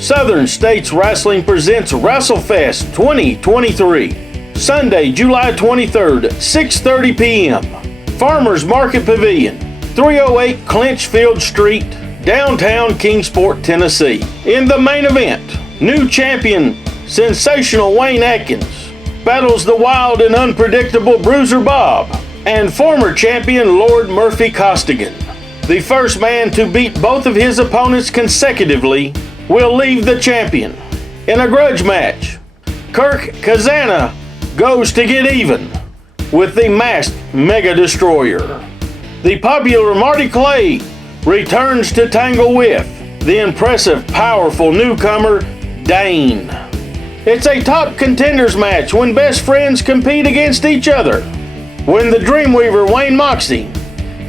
Southern States Wrestling presents WrestleFest 2023, Sunday, July 23rd, 6:30 p.m. Farmers Market Pavilion, 308 Clinchfield Street, downtown Kingsport, Tennessee. In the main event, new champion, sensational Wayne Adkins, battles the wild and unpredictable Bruiser Bob, and former champion Lord Murphy Costigan. The first man to beat both of his opponents consecutively will leave the champion. In a grudge match, Kirk Kazana goes to get even with the masked Mega Destroyer. The popular Marty Clay returns to tangle with the impressive, powerful newcomer, Dane. It's a top contenders match when best friends compete against each other. When the Dreamweaver Wayne Moxley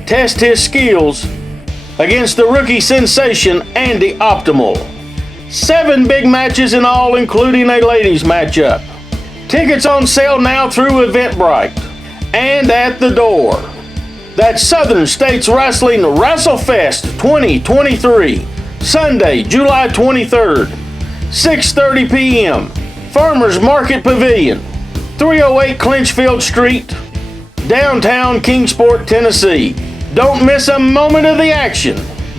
tests his skills against the rookie sensation Andy Optimal. 7 big matches in all, including a ladies matchup. Tickets on sale now through Eventbrite and at the door. That's Southern States Wrestling WrestleFest 2023, Sunday, July 23rd, 6:30 p.m. Farmers Market Pavilion, 308 Clinchfield Street, downtown Kingsport, Tennessee. Don't miss a moment of the action.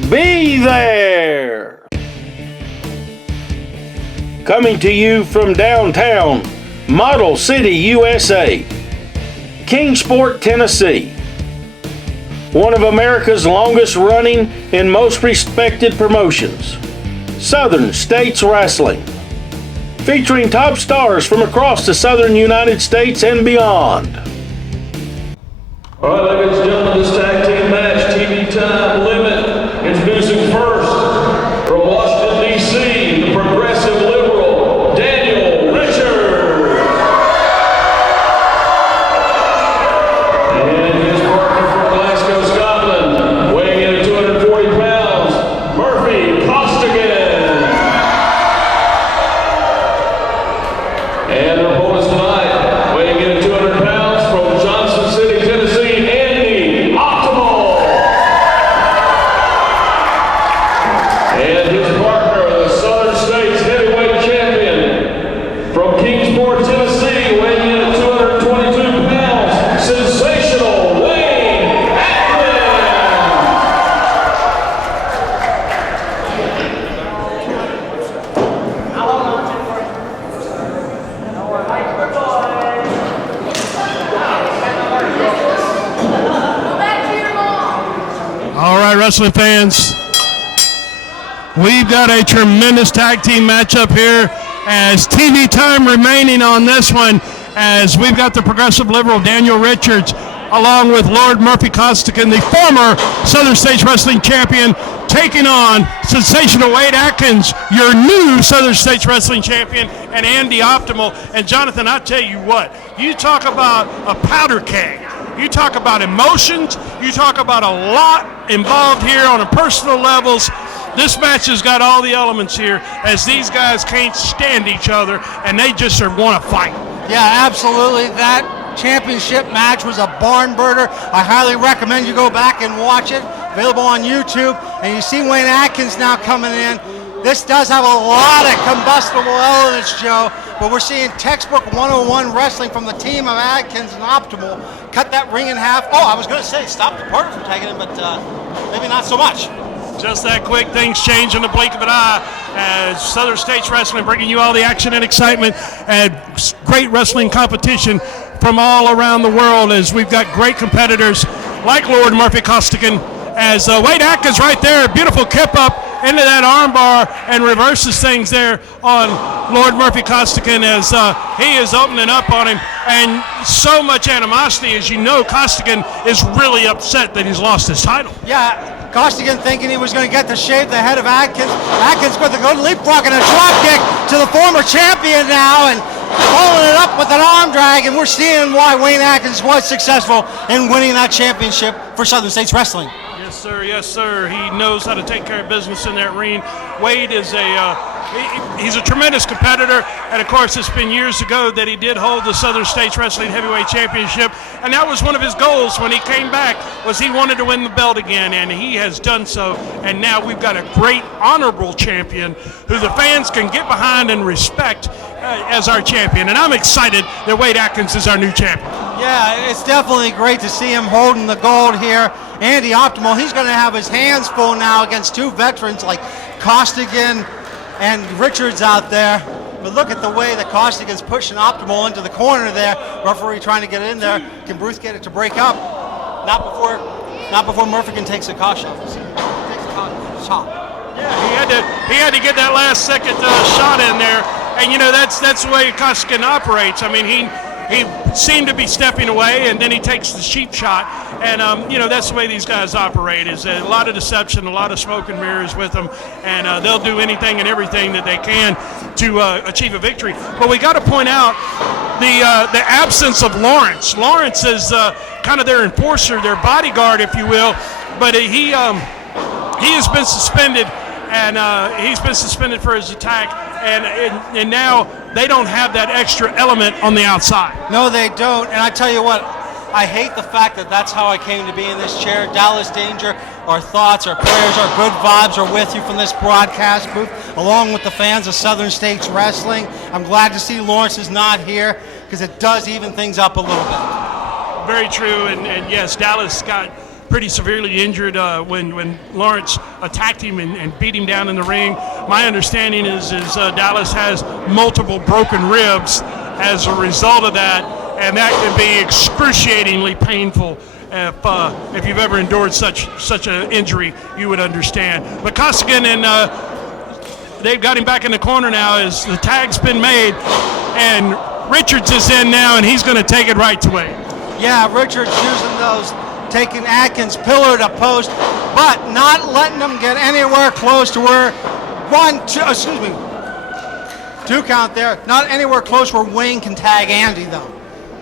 Be there! Coming to you from downtown Model City, USA, Kingsport, Tennessee. One of America's longest running and most respected promotions, Southern States Wrestling. Featuring top stars from across the southern United States and beyond. All right, ladies and gentlemen, this tag team match, TV time limit. Introducing first, from Washington, D.C., the progressive liberal, Daniel Richards. And his partner from Glasgow, Scotland, weighing in at 240 pounds, Murphy Costigan. And their opponents tonight, weighing in at 200 pounds, from Johnson City, Tennessee, Andy Optimal. And his partner, the Southern States Heavyweight Champion, from Kingsport, Tennessee, weighing in at 222 pounds, sensational Wayne Adkins. All right, wrestling fans, we've got a tremendous tag team matchup here as TV time remaining on this one, as we've got the progressive liberal Daniel Richards along with Lord Murphy Costigan, the former Southern States Wrestling Champion, taking on sensational Wayne Adkins, your new Southern States Wrestling Champion, and Andy Optimal. And Jonathan, I'll tell you what, you talk about a powder keg. You talk about emotions. You talk about a lot involved here on a personal levels. This match has got all the elements here, as these guys can't stand each other and they just want to fight. Yeah, absolutely. That championship match was a barn burner. I highly recommend you go back and watch it. Available on YouTube. And you see Wayne Adkins now coming in. This does have a lot of combustible elements, Joe, but we're seeing textbook 101 wrestling from the team of Adkins and Optimal. Cut that ring in half. Oh, I was going to say stop the partner from taking it, but maybe not so much. Just that quick, things change in the blink of an eye, as Southern States Wrestling bringing you all the action and excitement and great wrestling competition from all around the world, as we've got great competitors like Lord Murphy Costigan, as Wayne Adkins right there, beautiful kip up into that armbar and reverses things there on Lord Murphy Costigan, as he is opening up on him, and so much animosity. As you know, Costigan is really upset that he's lost his title. Yeah, Costigan thinking he was going to get to shave the head of Adkins. Adkins with a good leapfrog and a drop kick to the former champion now, and following it up with an arm drag, and we're seeing why Wayne Adkins was successful in winning that championship for Southern States Wrestling. Yes, sir. Yes, sir. He knows how to take care of business in that ring. Wade is a he's a tremendous competitor, and of course it's been years ago that he did hold the Southern States Wrestling Heavyweight Championship, and that was one of his goals when he came back, was he wanted to win the belt again, and he has done so. And now we've got a great honorable champion who the fans can get behind and respect as our champion, and I'm excited that Wade Adkins is our new champion. Yeah, it's definitely great to see him holding the gold here. Andy Optimal, he's going to have his hands full now against two veterans like Costigan and Richards out there. But look at the way that Costigan's pushing Optimal into the corner there. Referee trying to get in there. Can Bruce get it to break up? Not before Murphy can take a caution. Yeah, he had to get that last second shot in there, and you know that's the way Costigan operates. I mean, he seemed to be stepping away, and then he takes the cheap shot, and you know that's the way these guys operate. Is a lot of deception, a lot of smoke and mirrors with them, and they'll do anything and everything that they can to achieve a victory. But we got to point out the absence of Lawrence. Lawrence is kind of their enforcer, their bodyguard, if you will, but he has been suspended, and he's been suspended for his attack, and now they don't have that extra element on the outside. No, they don't, and I tell you what, I hate the fact that that's how I came to be in this chair. Dallas Danger, our thoughts, our prayers, our good vibes are with you from this broadcast booth, along with the fans of Southern States Wrestling. I'm glad to see Lawrence is not here, because it does even things up a little bit. Very true, and yes, Dallas got pretty severely injured when Lawrence attacked him and beat him down in the ring. My understanding is Dallas has multiple broken ribs as a result of that, and that can be excruciatingly painful. If you've ever endured such an injury, you would understand. But Costigan and they've got him back in the corner now as the tag's been made, and Richards is in now, and he's going to take it right to Wade. Yeah, Richards using those, taking Adkins pillar to post, but not letting them get anywhere close to where two count there, not anywhere close where Wayne can tag Andy though.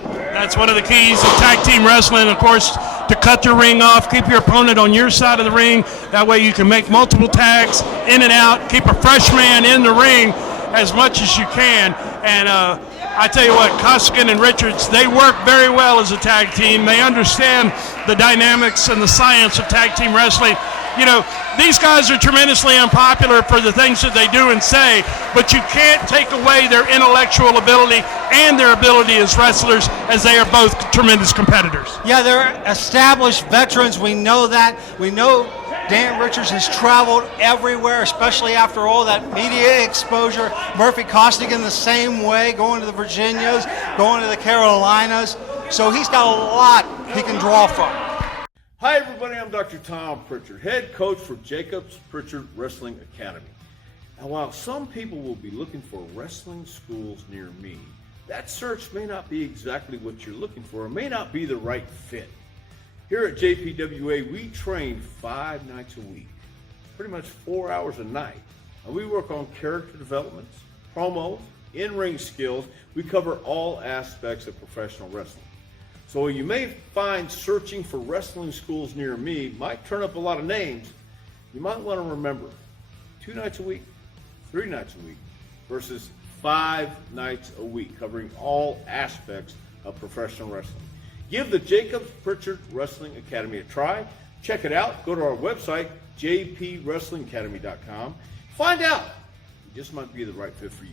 That's one of the keys of tag team wrestling, of course, to cut your ring off, keep your opponent on your side of the ring. That way you can make multiple tags in and out, keep a fresh man in the ring as much as you can. And I tell you what, Costigan and Richards, they work very well as a tag team. They understand the dynamics and the science of tag team wrestling. You know, these guys are tremendously unpopular for the things that they do and say, but you can't take away their intellectual ability and their ability as wrestlers, as they are both tremendous competitors. Yeah, they're established veterans. We know that. We know Dan Richards has traveled everywhere, especially after all that media exposure. Murphy Costigan the same way, going to the Virginias, going to the Carolinas. So he's got a lot he can draw from. Hi everybody, I'm Dr. Tom Pritchard, head coach for Jacobs Pritchard Wrestling Academy. Now while some people will be looking for wrestling schools near me, that search may not be exactly what you're looking for. It may not be the right fit. Here at JPWA, we train 5 nights a week, pretty much 4 hours a night. And we work on character developments, promos, in-ring skills. We cover all aspects of professional wrestling. So you may find searching for wrestling schools near me might turn up a lot of names. You might want to remember 2 nights a week, 3 nights a week versus 5 nights a week, covering all aspects of professional wrestling. Give the Jacobs Pritchard Wrestling Academy a try. Check it out. Go to our website, jpwrestlingacademy.com. Find out. It just might be the right fit for you.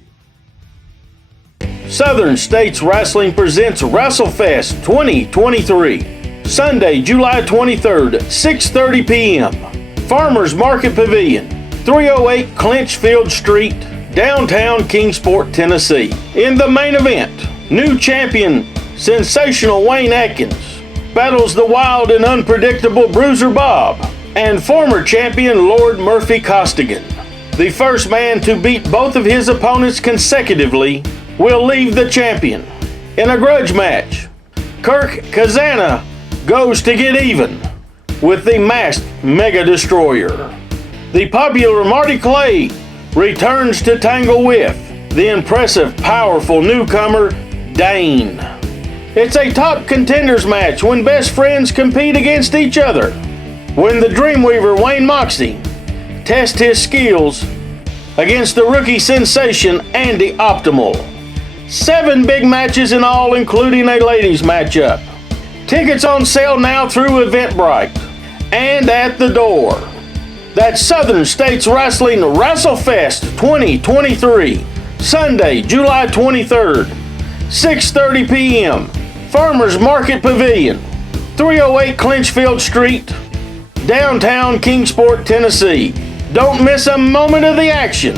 Southern States Wrestling presents WrestleFest 2023. Sunday, July 23rd, 6:30 p.m. Farmers Market Pavilion, 308 Clinchfield Street, downtown Kingsport, Tennessee. In the main event, new champion, sensational Wayne Adkins, battles the wild and unpredictable Bruiser Bob, and former champion Lord Murphy Costigan. The first man to beat both of his opponents consecutively will leave the champion. In a grudge match, Kirk Kazana goes to get even with the masked Mega Destroyer. The popular Marty Clay returns to tangle with the impressive, powerful newcomer, Dane. It's a top contenders match when best friends compete against each other. When the Dreamweaver Wayne Moxley tests his skills against the rookie sensation Andy Optimal. 7 big matches in all, including a ladies matchup. Tickets on sale now through Eventbrite and at the door. That's Southern States Wrestling WrestleFest 2023, Sunday, July 23rd, 6:30 p.m. Farmers Market Pavilion, 308 Clinchfield Street, downtown Kingsport, Tennessee. Don't miss a moment of the action.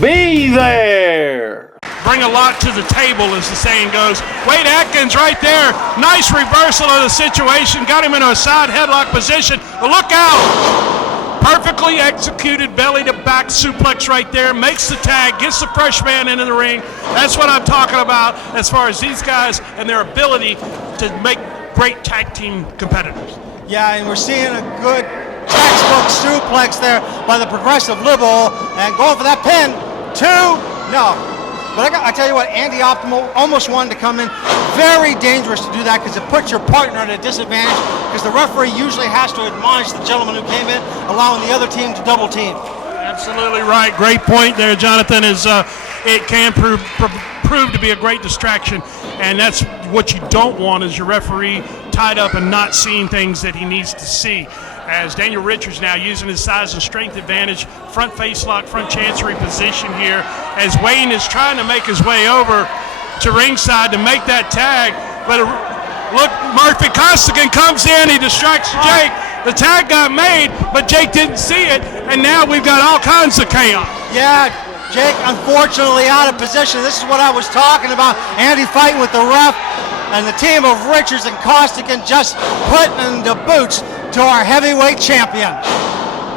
Be there. Bring a lot to the table, as the saying goes. Wade Adkins right there. Nice reversal of the situation. Got him into a side headlock position. But look out. Perfectly executed belly-to-back suplex right there. Makes the tag. Gets the fresh man into the ring. That's what I'm talking about as far as these guys and their ability to make great tag team competitors. Yeah, and we're seeing a good textbook suplex there by the progressive liberal, and going for that pin. 2, no. But I tell you what, Andy Optimal almost wanted to come in. Very dangerous to do that because it puts your partner at a disadvantage because the referee usually has to admonish the gentleman who came in, allowing the other team to double team. Absolutely right. Great point there, Jonathan. It can prove to be a great distraction, and that's what you don't want is your referee tied up and not seeing things that he needs to see. As Daniel Richards now using his size and strength advantage, front face lock, front chancery position here, as Wayne is trying to make his way over to ringside to make that tag. But look, Murphy Costigan comes in, he distracts Jake. The tag got made, but Jake didn't see it, and now we've got all kinds of chaos. Yeah, Jake unfortunately out of position. This is what I was talking about. Andy fighting with the ref, and the team of Richards and Costigan just putting in the boots to our heavyweight champion.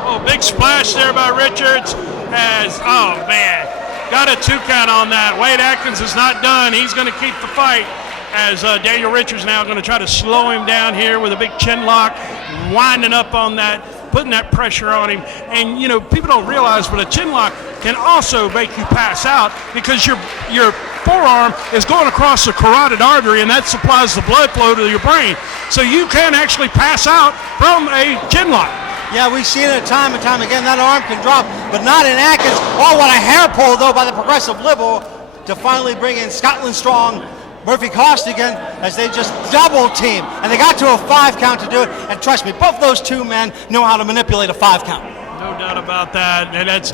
Oh, big splash there by Richards oh man, got a 2 count on that. Wade Adkins is not done. He's going to keep the fight as Daniel Richards now going to try to slow him down here with a big chin lock, winding up on that, putting that pressure on him. And, you know, people don't realize, but a chin lock can also make you pass out because your forearm is going across the carotid artery, and that supplies the blood flow to your brain. So you can actually pass out from a chin lock. Yeah, we've seen it time and time again. That arm can drop, but not in Adkins. Oh, what a hair pull, though, by the progressive liberal to finally bring in Scotland Strong Murphy Costigan as they just double team. And they got to a 5 count to do it. And trust me, both those 2 men know how to manipulate a 5 count. No doubt about that. And that's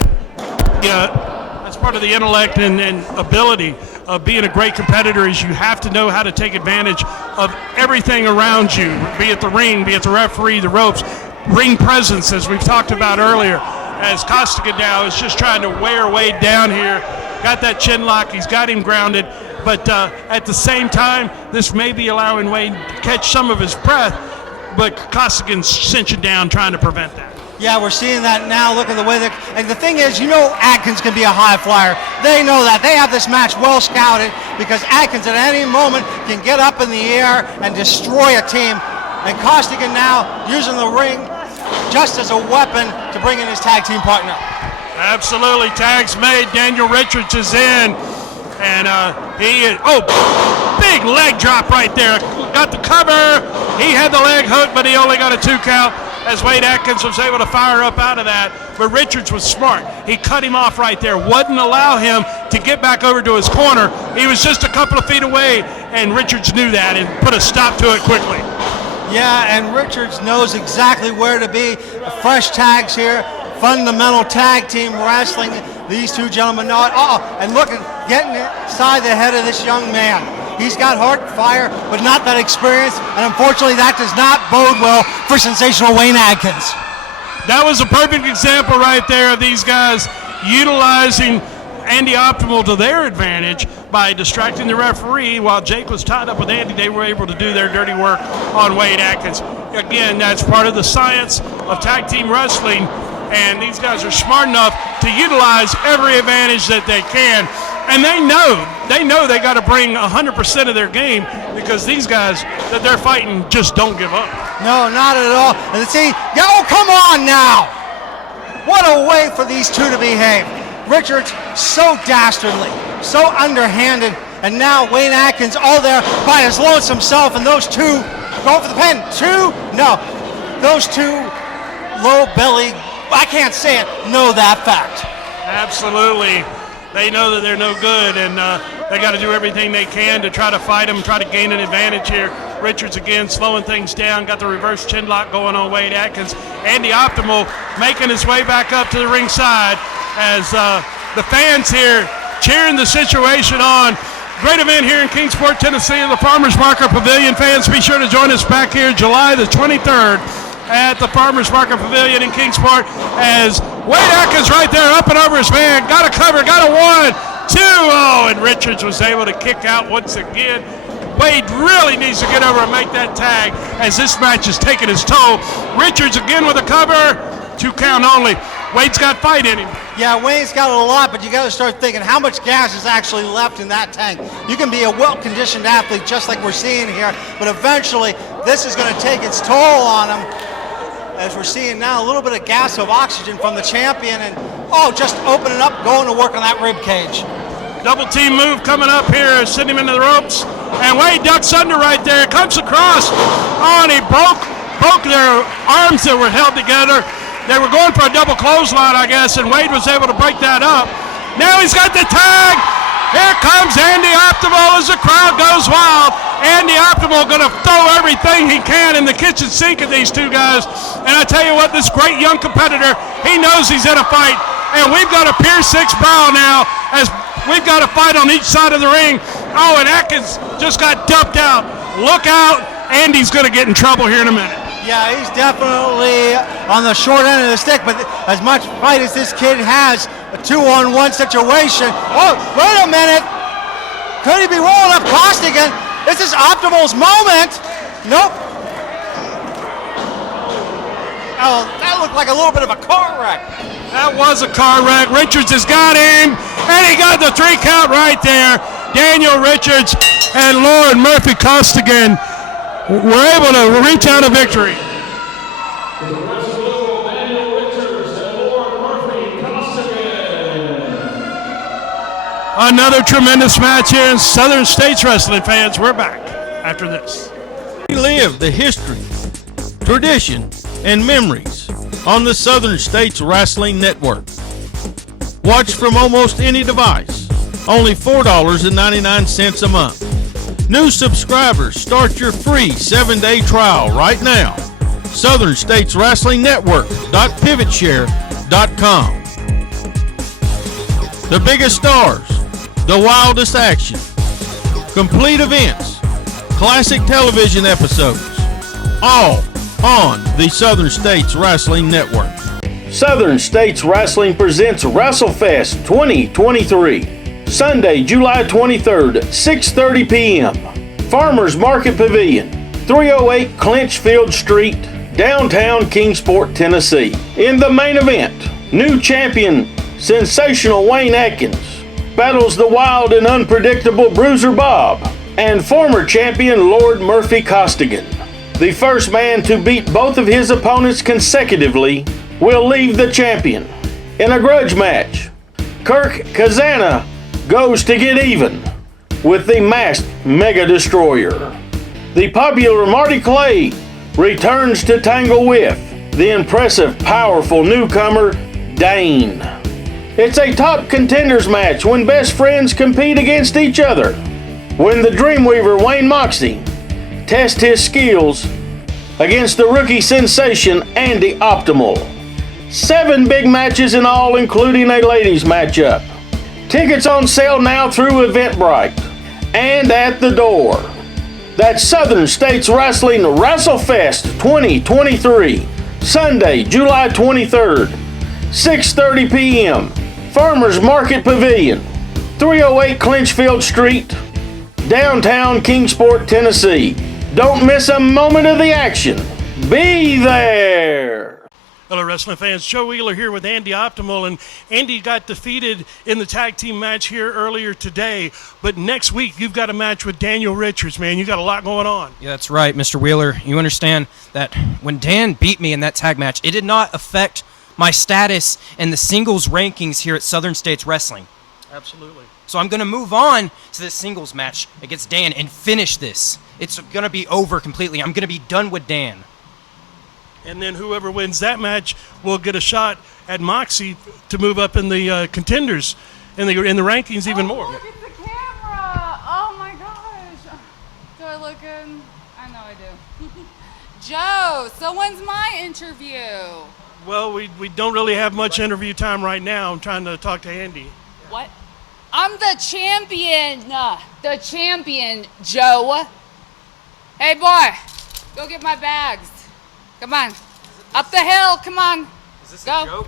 part of the intellect and ability of being a great competitor is you have to know how to take advantage of everything around you, be it the ring, be it the referee, the ropes, ring presence, as we've talked about earlier, as Costigan now is just trying to wear Wade down here. Got that chin lock, he's got him grounded, but at the same time, this may be allowing Wade to catch some of his breath, but Costigan's cinching down trying to prevent that. Yeah, we're seeing that now. Look at the way that, and the thing is, you know Adkins can be a high flyer. They know that. They have this match well scouted because Adkins at any moment can get up in the air and destroy a team. And Costigan now using the ring just as a weapon to bring in his tag team partner. Absolutely, tags made. Daniel Richards is in, and he is, big leg drop right there. Got the cover. He had the leg hook, but he only got a 2 count. As Wade Adkins was able to fire up out of that. But Richards was smart. He cut him off right there. Wouldn't allow him to get back over to his corner. He was just a couple of feet away, and Richards knew that and put a stop to it quickly. Yeah, and Richards knows exactly where to be. Fresh tags here. Fundamental tag team wrestling. These 2 gentlemen know it. And look at getting inside the head of this young man. He's got heart, fire, but not that experience, and unfortunately that does not bode well for sensational Wayne Adkins. That was a perfect example right there of these guys utilizing Andy Optimal to their advantage by distracting the referee. While Jake was tied up with Andy, they were able to do their dirty work on Wade Adkins. Again, that's part of the science of tag team wrestling, and these guys are smart enough to utilize every advantage that they can. And they know they got to bring 100% of their game because these guys that they're fighting just don't give up. No, not at all. And see, come on now. What a way for these 2 to behave. Richards, so dastardly, so underhanded, and now Wayne Adkins all there by his lonesome self, and those 2 go for the pin. 2? No. Those 2 low belly, I can't say it, know that fact. Absolutely. They know that they're no good, and they got to do everything they can to try to fight them, try to gain an advantage here. Richards again slowing things down, got the reverse chin lock going on Wade Adkins. Andy Optimal making his way back up to the ringside as the fans here cheering the situation on. Great event here in Kingsport, Tennessee, the Farmers Market Pavilion. Fans, be sure to join us back here July the 23rd at the Farmers Market Pavilion in Kingsport as Wade Adkins right there up and over his man. Got a cover, got a 1, 2. Oh, and Richards was able to kick out once again. Wade really needs to get over and make that tag as this match is taking its toll. Richards again with a cover. 2 count only. Wade's got fight in him. Yeah, Wade's got a lot, but you got to start thinking how much gas is actually left in that tank. You can be a well-conditioned athlete just like we're seeing here, but eventually this is going to take its toll on him. As we're seeing now, a little bit of gas of oxygen from the champion, and just opening up, going to work on that rib cage. Double team move coming up here, sending him into the ropes, and Wade ducks under right there, comes across, and he broke their arms that were held together. They were going for a double clothesline, I guess, and Wade was able to break that up. Now he's got the tag. Here comes Andy Optimal as the crowd goes wild. Andy Optimal going to throw everything he can in the kitchen sink of these two guys. And I tell you what, this great young competitor, he knows he's in a fight. And we've got a Pier 6 Brawl now as we've got a fight on each side of the ring. Oh, and Adkins just got dumped out. Look out. Andy's going to get in trouble here in a minute. Yeah, he's definitely on the short end of the stick, but as much fight as this kid has, a 2-on-1 situation. Oh, wait a minute. Could he be rolling up Costigan? This is Optimal's moment. Nope. Oh, that looked like a little bit of a car wreck. That was a car wreck. Richards has got him, and he got the 3 count right there. Daniel Richards and Lord Murphy Costigan were able to reach out a victory. Another tremendous match here in Southern States Wrestling, fans. We're back after this. Relive the history, tradition, and memories on the Southern States Wrestling Network. Watch from almost any device, only $4.99 a month. New subscribers, start your free 7-day trial right now. Southern States Wrestling Network.pivotshare.com. The biggest stars, the wildest action, complete events, classic television episodes, all on the Southern States Wrestling Network. Southern States Wrestling presents WrestleFest 2023. Sunday, July 23rd, 6:30 p.m. Farmers Market Pavilion, 308 Clinchfield Street, downtown Kingsport, Tennessee. In the main event, new champion, sensational Wayne Adkins, battles the wild and unpredictable Bruiser Bob, and former champion Lord Murphy Costigan. The first man to beat both of his opponents consecutively will leave the champion. In a grudge match, Kirk Kazana goes to get even with the masked Mega Destroyer. The popular Marty Clay returns to tangle with the impressive, powerful newcomer, Dane. It's a top contenders match when best friends compete against each other. When the Dreamweaver Wayne Moxley tests his skills against the rookie sensation Andy Optimal. 7 big matches in all, including a ladies matchup. Tickets on sale now through Eventbrite and at the door. That's Southern States Wrestling WrestleFest 2023, Sunday, July 23rd, 6:30 p.m. Farmers Market Pavilion, 308 Clinchfield Street, downtown Kingsport, Tennessee. Don't miss a moment of the action. Be there. Hello, wrestling fans. Joe Wheeler here with Andy Optimal, and Andy got defeated in the tag team match here earlier today, but next week you've got a match with Daniel Richards, man. You got a lot going on. Yeah, that's right, Mr. Wheeler. You understand that when Dan beat me in that tag match, it did not affect my status in the singles rankings here at Southern States Wrestling. Absolutely. So I'm going to move on to this singles match against Dan and finish this. It's going to be over completely. I'm going to be done with Dan. And then whoever wins that match will get a shot at Moxie to move up in the contenders, in the rankings even more. Look at the camera. Oh my gosh. Do I look good? I know I do. Joe, so when's my interview? Well, we don't really have much interview time right now. I'm trying to talk to Andy. What? I'm the champion. The champion, Joe. Hey, boy. Go get my bags. Come on. Up the hill. Come on. Is this Go. a joke?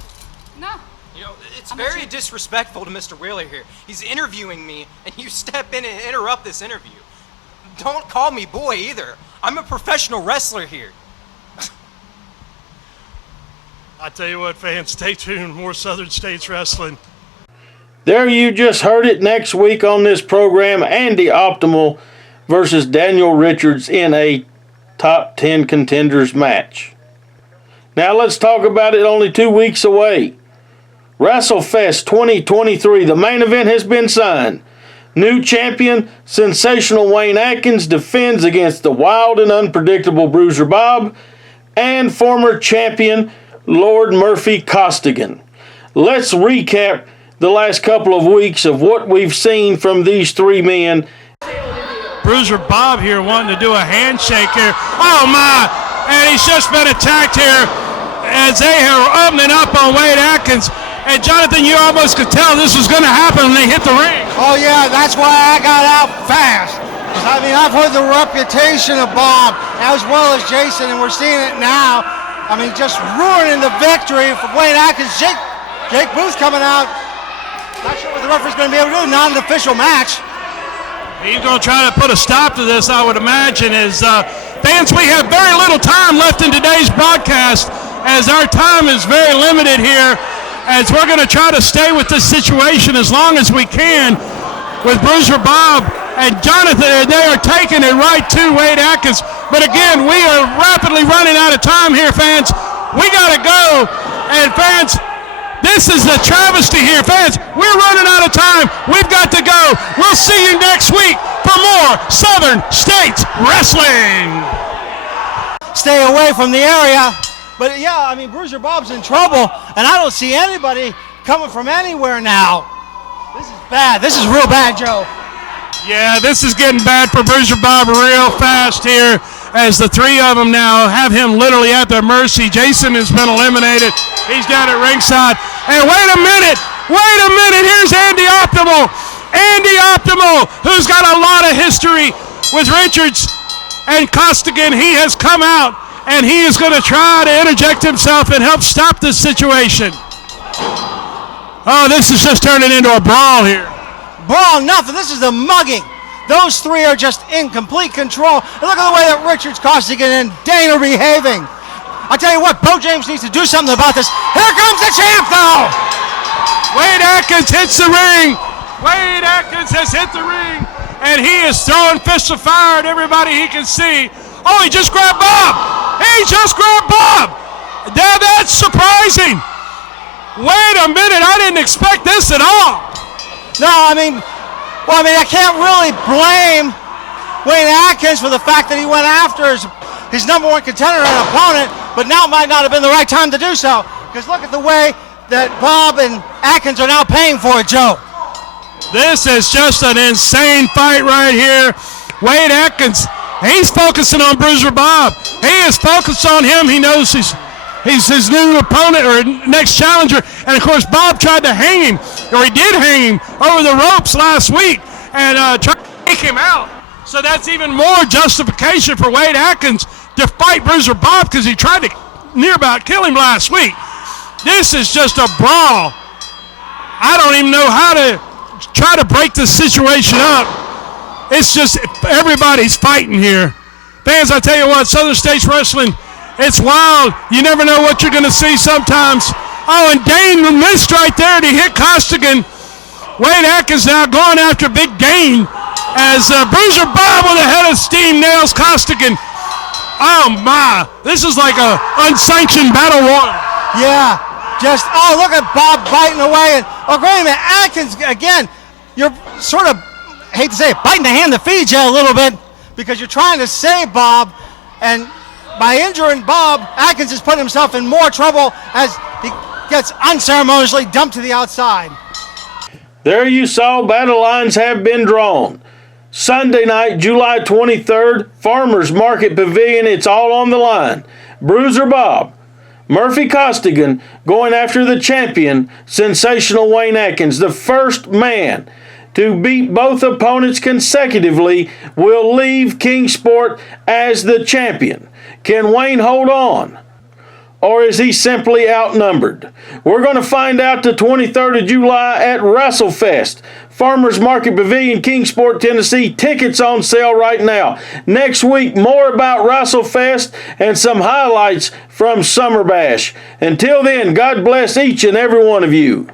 No. You know, it's very disrespectful to Mr. Wheeler here. He's interviewing me, and you step in and interrupt this interview. Don't call me boy either. I'm a professional wrestler here. I tell you what, fans, stay tuned. More Southern States Wrestling. There you just heard it. Next week on this program, Andy Optimal versus Daniel Richards in a top 10 contenders match. Now let's talk about it, only 2 weeks away. WrestleFest 2023, the main event has been signed. New champion, sensational Wayne Adkins defends against the wild and unpredictable Bruiser Bob and former champion Lord Murphy Costigan. Let's recap the last couple of weeks of what we've seen from these three men. Bruiser Bob here wanting to do a handshake here. Oh my! And he's just been attacked here as they are opening up on Wade Adkins. And Jonathan, you almost could tell this was going to happen when they hit the ring. Oh yeah, that's why I got out fast. 'Cause, I mean, I've heard the reputation of Bob as well as Jason, and we're seeing it now. I mean, just ruining the victory for Wayne Adkins. Jake Booth coming out. Not sure what the referee's going to be able to do. Not an official match. He's going to try to put a stop to this, I would imagine. As fans, we have very little time left in today's broadcast, as our time is very limited here, as we're going to try to stay with this situation as long as we can with Bruiser Bob and Jonathan, and they are taking it right to Wade Adkins. But again, we are rapidly running out of time here, fans. We got to go. And fans, this is a travesty here. Fans, we're running out of time. We've got to go. We'll see you next week for more Southern States Wrestling. Stay away from the area. But yeah, I mean, Bruiser Bob's in trouble, and I don't see anybody coming from anywhere now. This is bad. This is real bad, Joe. Yeah, this is getting bad for Bruiser Bob real fast here, as the three of them now have him literally at their mercy. Jason has been eliminated. He's down at ringside. And wait a minute. Here's Andy Optimal. Andy Optimal, who's got a lot of history with Richards and Costigan. He has come out, and he is going to try to interject himself and help stop this situation. Oh, this is just turning into a brawl here. Brawl, nothing. This is a mugging. Those three are just in complete control. And look at the way that Richards, Costigan, and Dane are behaving. I tell you what, Bo James needs to do something about this. Here comes the champ, though. Wade Adkins hits the ring. Wade Adkins has hit the ring, and he is throwing fists of fire at everybody he can see. Oh, he just grabbed Bob. Now that's surprising. Wait a minute, I didn't expect this at all. No, I can't really blame Wayne Adkins for the fact that he went after his number one contender and opponent, but now might not have been the right time to do so. Because look at the way that Bob and Adkins are now paying for it, Joe. This is just an insane fight right here. Wade Adkins, he's focusing on Bruiser Bob. He is focused on him. He knows he's his new opponent or next challenger. And, of course, Bob tried to hang him, or he did hang him over the ropes last week and tried to take him out. So that's even more justification for Wade Adkins to fight Bruiser Bob, because he tried to near about kill him last week. This is just a brawl. I don't even know how to try to break this situation up. It's just everybody's fighting here. Fans, I tell you what, Southern States Wrestling, it's wild. You never know what you're going to see sometimes. Oh, and Dane missed right there to hit Costigan. Wade Adkins now going after Big Dane as Bruiser Bob with a head of steam nails Costigan. Oh, my. This is like a unsanctioned battle royal. Yeah. Look at Bob biting away. And, wait a minute. Adkins, again, you're sort of, I hate to say it, biting the hand that feeds you a little bit, because you're trying to save Bob. And by injuring Bob, Adkins has put himself in more trouble as he gets unceremoniously dumped to the outside. There you saw battle lines have been drawn. Sunday night, July 23rd, Farmers Market Pavilion, it's all on the line. Bruiser Bob, Murphy Costigan going after the champion, sensational Wayne Adkins, the first man to beat both opponents consecutively, will leave Kingsport as the champion. Can Wayne hold on? Or is he simply outnumbered? We're going to find out the 23rd of July at WrestleFest. Farmers Market Pavilion, Kingsport, Tennessee. Tickets on sale right now. Next week, more about WrestleFest and some highlights from Summer Bash. Until then, God bless each and every one of you.